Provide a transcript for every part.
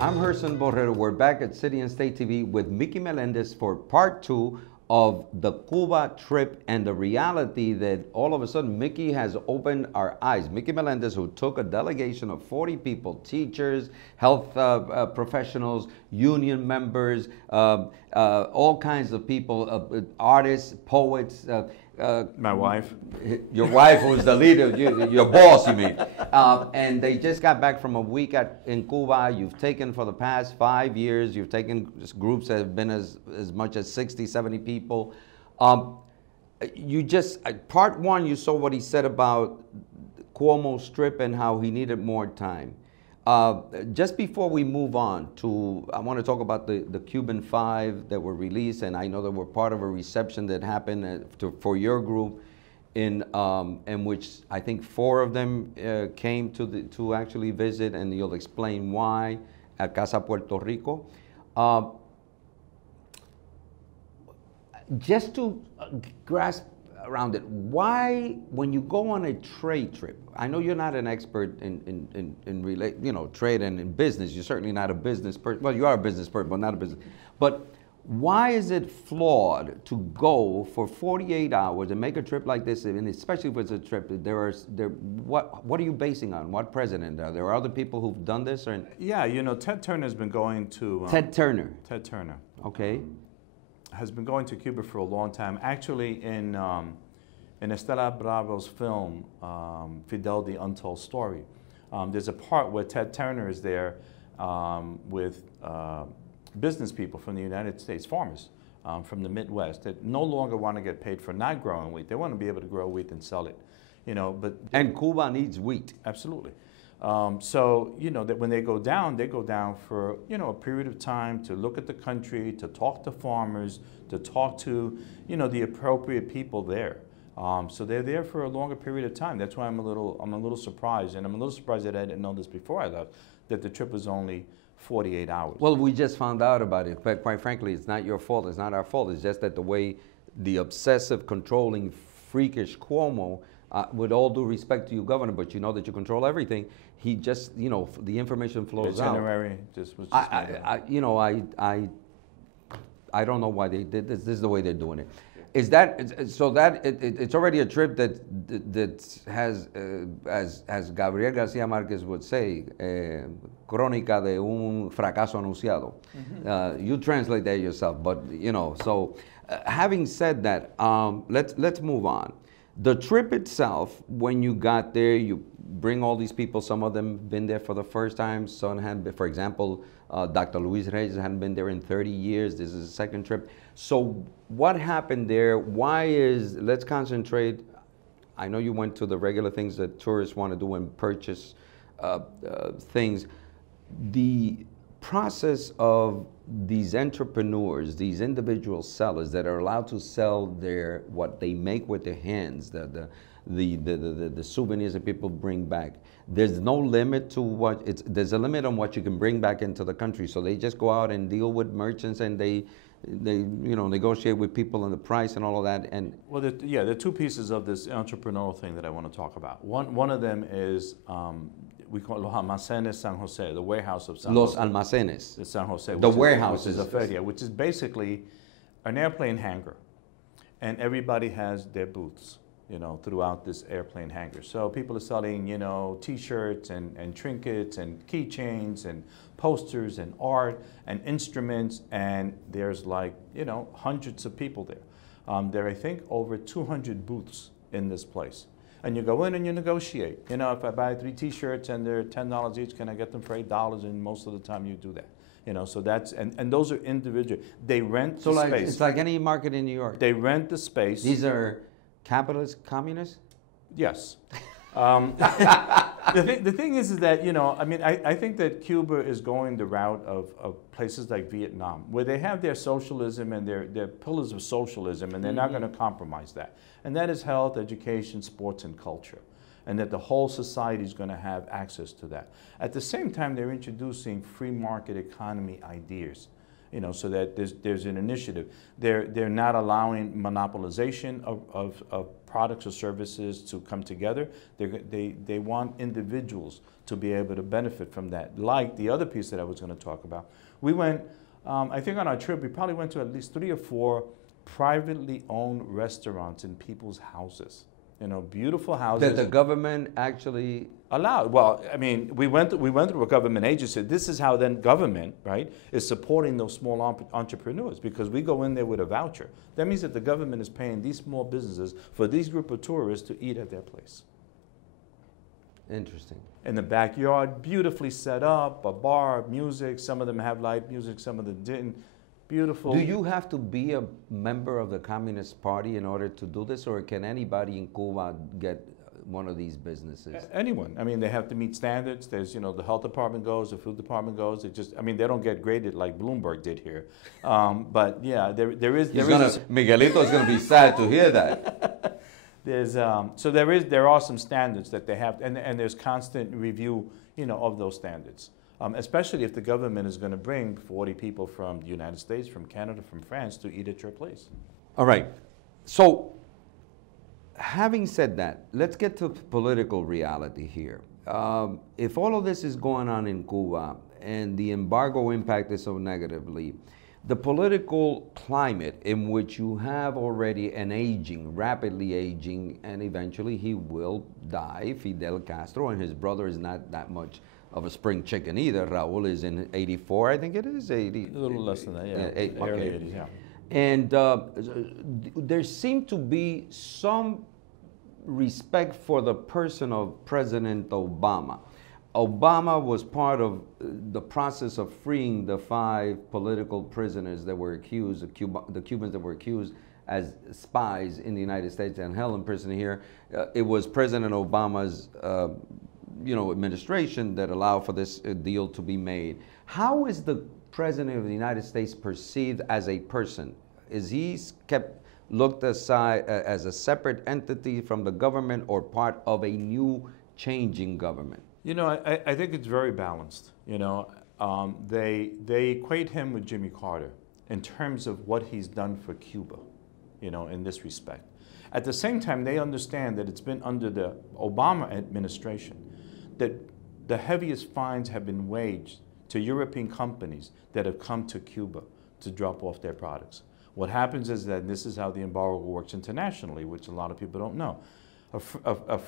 I'm Gerson Borrero. We're back at City and State TV with Mickey Melendez for part two of the Cuba trip and the reality that all of a sudden Mickey has opened our eyes. Mickey Melendez, who took a delegation of 40 people, teachers, health professionals, union members, all kinds of people, artists, poets, my wife. Your wife, who's the leader, your boss, you mean. And they just got back from a week in Cuba. You've taken, for the past 5 years, you've taken groups that have been as much as 60, 70 people. You just, part one, you saw what he said about Cuomo's trip and how he needed more time. Just before we move on to, I want to talk about the Cuban Five that were released, and I know that were part of a reception that happened for your group, in which I think 4 of them came to actually visit, and you'll explain why, at Casa Puerto Rico. Just to grasp around it, why, when you go on a trade trip, I know you're not an expert in trade and in business. You're certainly not a business person. Well, you are a business person, but not a business. But why is it flawed to go for 48 hours and make a trip like this, and especially if it's a trip? What are you basing on? What president? Are there other people who've done this? Or? Yeah, you know, Ted Turner's been going to... Ted Turner. Ted Turner. Okay. Has been going to Cuba for a long time. Actually, in Estela Bravo's film, Fidel, the Untold Story, there's a part where Ted Turner is there with business people from the United States, farmers from the Midwest, that no longer want to get paid for not growing wheat. They want to be able to grow wheat and sell it, you know. And Cuba needs wheat. Absolutely. So, you know, that when they go down for, you know, a period of time to look at the country, to talk to farmers, to talk to, you know, the appropriate people there. So they're there for a longer period of time. That's why I'm a little surprised, and I'm a little surprised that I didn't know this before I left, that the trip was only 48 hours. Well, we just found out about it, but quite frankly, it's not your fault. It's not our fault. It's just that the way the obsessive, controlling, freakish Cuomo, with all due respect to you, Governor, but you know that you control everything. He just, you know, the information flows out. Itinerary just was I don't know why they did this. This is the way they're doing it. Is that so? That it's already a trip that has, as Gabriel Garcia Marquez would say, crónica de un fracaso anunciado. You translate that yourself, but you know. So, having said that, let's move on. The trip itself, when you got there, you bring all these people. Some of them been there for the first time. Some had, for example, Dr. Luis Reyes hadn't been there in 30 years. This is a second trip. So what happened there? Let's concentrate. I know you went to the regular things that tourists want to do and purchase things. The process of these entrepreneurs, these individual sellers that are allowed to sell what they make with their hands, the souvenirs that people bring back. There's no limit to there's a limit on what you can bring back into the country. So they just go out and deal with merchants, and they negotiate with people on the price and all of that. And well, there are 2 pieces of this entrepreneurial thing that I want to talk about. One of them is we call it Los Almacenes San Jose, the warehouse of San Jose. Los Almacenes. The San Jose. The warehouses. Which is basically an airplane hangar, and everybody has their booths, you know, throughout this airplane hangar. So people are selling, you know, T-shirts and trinkets and keychains and posters and art and instruments, and there's like, you know, hundreds of people there. There are, I think, over 200 booths in this place. And you go in and you negotiate. You know, if I buy 3 T-shirts and they're $10 each, can I get them for $8? And most of the time you do that. You know, so that's, and those are individual. They rent the space. It's like any market in New York. They rent the space. These are capitalists, communists? Yes. The thing is that, you know, I mean, I think that Cuba is going the route of places like Vietnam, where they have their socialism and their pillars of socialism, and they're not going to compromise that. And that is health, education, sports, and culture. And that the whole society is going to have access to that. At the same time, they're introducing free market economy ideas. you know, so that there's an initiative. They're not allowing monopolization of products or services to come together. They want individuals to be able to benefit from that. Like the other piece that I was going to talk about, we went, I think on our trip, we probably went to at least 3 or 4 privately owned restaurants in people's houses. You know, beautiful houses. That the government actually allowed. Well, I mean, we went through a government agency. This is how then government, right, is supporting those small entrepreneurs, because we go in there with a voucher. That means that the government is paying these small businesses for these group of tourists to eat at their place. Interesting. In the backyard, beautifully set up, a bar, music. Some of them have live music, some of them didn't. Beautiful. Do you have to be a member of the Communist Party in order to do this, or can anybody in Cuba get one of these businesses? Anyone. I mean, they have to meet standards. There's, you know, the health department goes, the food department goes. It just, I mean, they don't get graded like Bloomberg did here. But yeah, there is. Miguelito is going to be sad to hear that. There's so there are some standards that they have, and there's constant review, you know, of those standards. Especially if the government is going to bring 40 people from the United States, from Canada, from France to eat at your place. All right. So, having said that, let's get to political reality here. If all of this is going on in Cuba and the embargo impacted so negatively, the political climate in which you have already an aging, rapidly aging, and eventually he will die, Fidel Castro, and his brother is not that much of a spring chicken either. Raul is in 84, I think it is. 80, a little less than that, yeah. Early 80s, yeah. And there seemed to be some respect for the person of President Obama. Obama was part of the process of freeing the 5 political prisoners that were accused, the Cubans that were accused as spies in the United States and held in prison here. It was President Obama's administration that allowed for this deal to be made. How is the President of the United States perceived as a person? Is he looked aside as a separate entity from the government or part of a new changing government? You know, I think it's very balanced. You know, they equate him with Jimmy Carter in terms of what he's done for Cuba, you know, in this respect. At the same time, they understand that it's been under the Obama administration that the heaviest fines have been waged to European companies that have come to Cuba to drop off their products. What happens is that this is how the embargo works internationally, which a lot of people don't know. A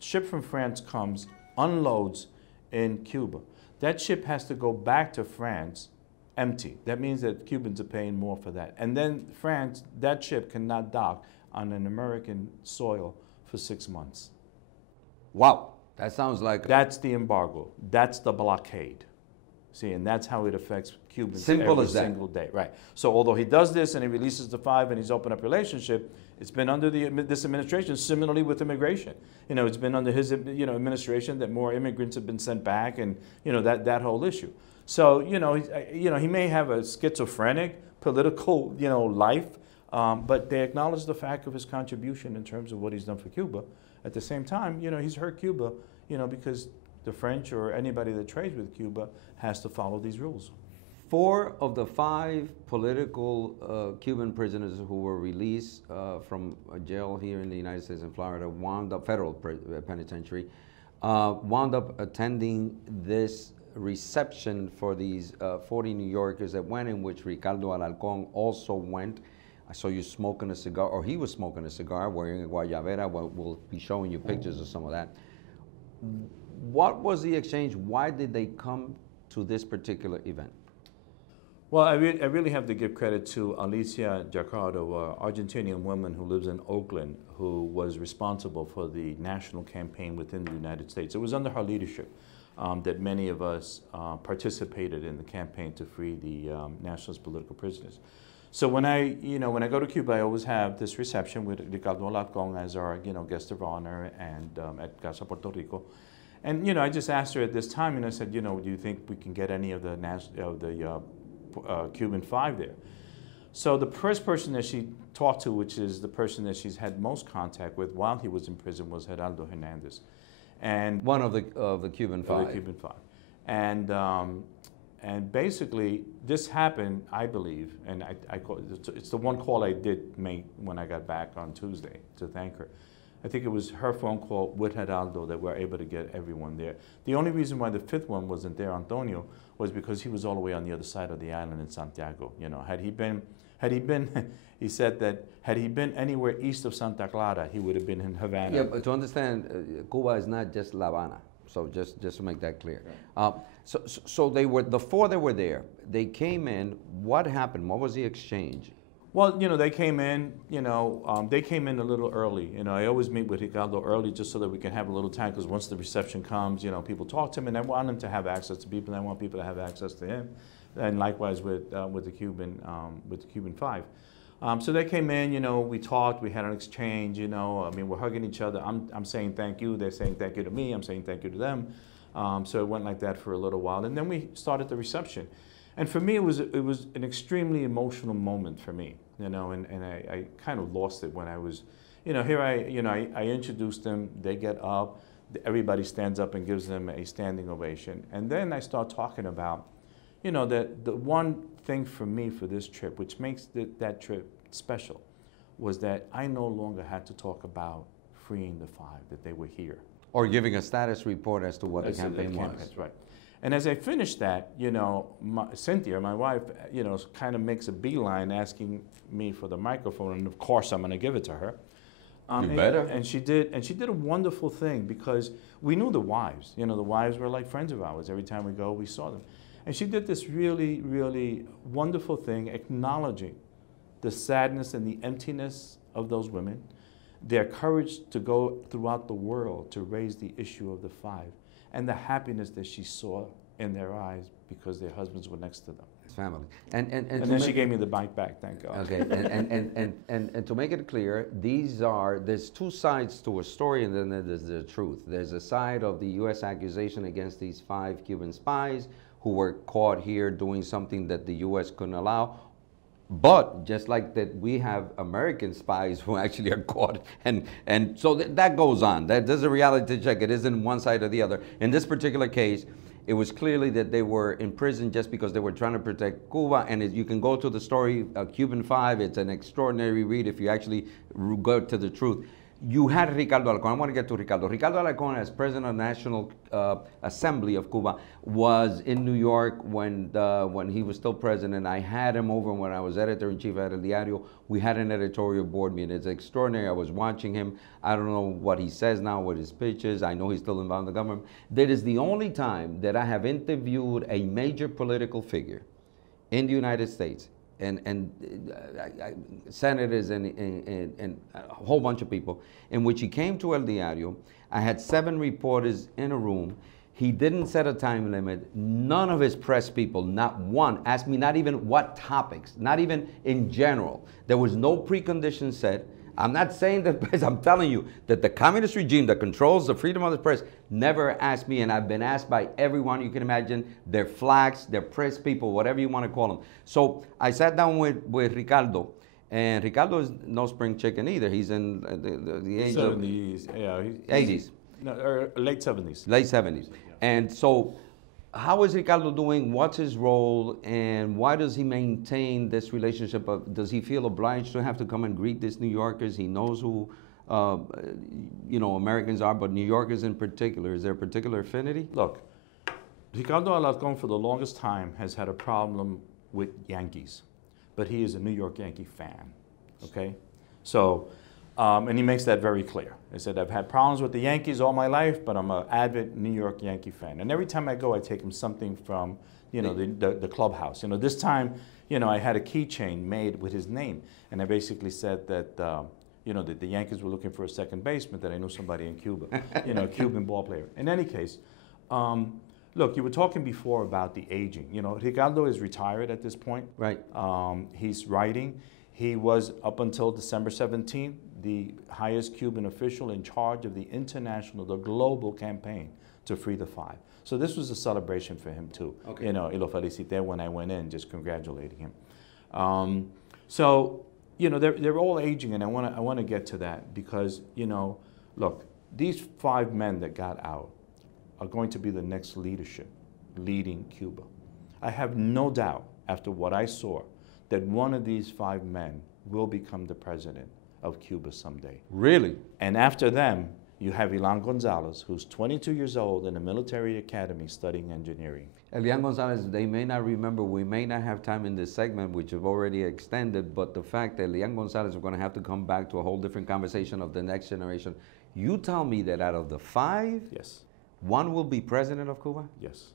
ship from France comes, unloads in Cuba. That ship has to go back to France empty. That means that Cubans are paying more for that. And then France, that ship cannot dock on an American soil for 6 months. Wow. That sounds like... That's the embargo. That's the blockade. See, and that's how it affects Cubans Simple every as that. single day. Right. So although he does this and he releases the 5 and he's opened up relationship, it's been under this administration, similarly with immigration. You know, it's been under his administration that more immigrants have been sent back, and you know that whole issue. So you know he may have a schizophrenic political life, but they acknowledge the fact of his contribution in terms of what he's done for Cuba. At the same time, he's hurt Cuba, because the French or anybody that trades with Cuba has to follow these rules. 4 of the 5 political Cuban prisoners who were released from a jail here in the United States in Florida wound up, federal penitentiary, wound up attending this reception for these 40 New Yorkers that went, in which Ricardo Alarcón also went. I saw you smoking a cigar, or he was smoking a cigar, wearing a guayabera. We'll be showing you pictures of some of that. What was the exchange? Why did they come to this particular event? Well, I really have to give credit to Alicia Jacardo, an Argentinian woman who lives in Oakland, who was responsible for the national campaign within the United States. It was under her leadership that many of us participated in the campaign to free the nationalist political prisoners. So when I go to Cuba, I always have this reception with Ricardo Alarcón as our guest of honor, and at Casa Puerto Rico. And I just asked her at this time, and I said, do you think we can get any of the Cuban 5 there? So the first person that she talked to, which is the person that she's had most contact with while he was in prison, was Geraldo Hernandez, and one of the Cuban 5. Of the Cuban 5, and and basically, this happened, I believe, and I call it's the one call I did make when I got back on Tuesday to thank her. I think it was her phone call with Geraldo that we're able to get everyone there. The only reason why the fifth one wasn't there, Antonio, was because he was all the way on the other side of the island in Santiago. You know, had he been, he said that had he been anywhere east of Santa Clara, he would have been in Havana. Yeah, but to understand, Cuba is not just La Habana. So just to make that clear. Right. So they were, the four that were there, they came in, what happened? What was the exchange? Well, you know, they came in, they came in a little early. You know, I always meet with Ricardo early just so that we can have a little time, because once the reception comes, you know, people talk to him, and I want him to have access to people, and I want people to have access to him. And likewise with the Cuban Five. So they came in, you know, we talked, we had an exchange, you know, I mean, we're hugging each other. I'm saying thank you, they're saying thank you to me, I'm saying thank you to them. So it went like that for a little while. And then we started the reception. And for me, it was an extremely emotional moment for me, you know, and I kind of lost it when I was, you know, here I introduced them, they get up, everybody stands up and gives them a standing ovation. And then I start talking about, you know, that the one thing for me for this trip, which makes that trip special, was that I no longer had to talk about freeing the five, that they were here. Or giving a status report as to what the campaign was. That's right. And as I finished that, you know, Cynthia, my wife, you know, kind of makes a beeline asking me for the microphone, and of course I'm going to give it to her. You better. And she did a wonderful thing, because we knew the wives. You know, the wives were like friends of ours. Every time we go, we saw them. And she did this really, really wonderful thing, acknowledging the sadness and the emptiness of those women, their courage to go throughout the world to raise the issue of the five, and the happiness that she saw in their eyes because their husbands were next to them. Family. And then she gave me the bike back, thank God. Okay, and to make it clear, there's two sides to a story, and then there's the truth. There's a side of the U.S. accusation against these 5 Cuban spies who were caught here doing something that the U.S. couldn't allow. But just like that, we have American spies who actually are caught, and so that goes on. There's a reality check. It isn't one side or the other. In this particular case, it was clearly that they were in prison just because they were trying to protect Cuba. And you can go to the story, Cuban Five. It's an extraordinary read if you actually go to the truth. You had Ricardo Alarcón. I want to get to Ricardo. Ricardo Alarcón, as president of the National Assembly of Cuba, was in New York when he was still president. I had him over when I was editor-in-chief at El Diario. We had an editorial board meeting. It's extraordinary. I was watching him. I don't know what he says now, what his pitch is. I know he's still involved in the government. That is the only time that I have interviewed a major political figure in the United States, and senators and a whole bunch of people, in which he came to El Diario. I had 7 reporters in a room. He didn't set a time limit. None of his press people, not one, asked me not even what topics, not even in general. There was no precondition set. I'm not saying that, I'm telling you that the communist regime that controls the freedom of the press never asked me, and I've been asked by everyone you can imagine, their flags, their press people, whatever you want to call them. So I sat down with Ricardo, and Ricardo is no spring chicken either. He's in the age 70s, of... yeah. 80s. No, or late 70s. Late 70s. Yeah. And so how is Ricardo doing? What's his role? And why does he maintain this relationship? Does he feel obliged to have to come and greet these New Yorkers? He knows who, you know, Americans are, but New Yorkers in particular. Is there a particular affinity? Look, Ricardo Alarcón for the longest time has had a problem with Yankees, but he is a New York Yankee fan, okay? So, and he makes that very clear. He said, I've had problems with the Yankees all my life, but I'm an avid New York Yankee fan. And every time I go, I take him something from, you know, the clubhouse. You know, this time, you know, I had a keychain made with his name. And I basically said that, you know, that the Yankees were looking for a second baseman, that I knew somebody in Cuba, you know, a Cuban ball player. In any case, look, you were talking before about the aging. You know, Ricardo is retired at this point. Right. He's writing. He was, up until December 17th, the highest Cuban official in charge of the global campaign to free the 5. So this was a celebration for him too. Okay. You know, y lo felicité when I went in, just congratulating him. So, you know, they're all aging, and I want to get to that because, you know, look, these 5 men that got out are going to be the next leadership leading Cuba. I have no doubt, after what I saw, that one of these 5 men will become the president of Cuba someday. Really? And after them, you have Ilan Gonzalez, who's 22 years old in a military academy studying engineering. Elian Gonzalez, they may not remember, we may not have time in this segment, which have already extended, but the fact that Elian Gonzalez, we're going to have to come back to a whole different conversation of the next generation. You tell me that out of the 5, Yes, one will be president of Cuba? yes.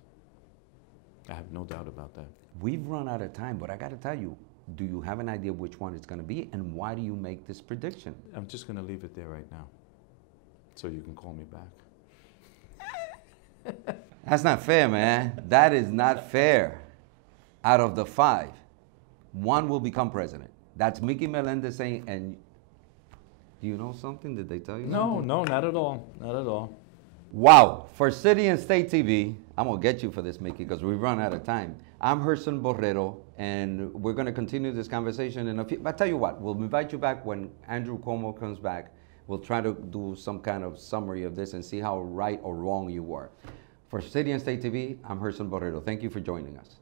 I have no doubt about that. We've run out of time, but I got to tell you, do you have an idea which one it's going to be, and why do you make this prediction? I'm just going to leave it there right now, so you can call me back. That's not fair, man. That is not fair. Out of the 5, one will become president. That's Mickey Melendez saying, and do you know something? Did they tell you No, something? no, not at all. Not at all. Wow. For City and State TV, I'm going to get you for this, Mickey, because we've run out of time. I'm Gerson Borrero, and we're going to continue this conversation in a few. But I tell you what, we'll invite you back when Andrew Cuomo comes back. We'll try to do some kind of summary of this and see how right or wrong you were. For City and State TV, I'm Gerson Borrero. Thank you for joining us.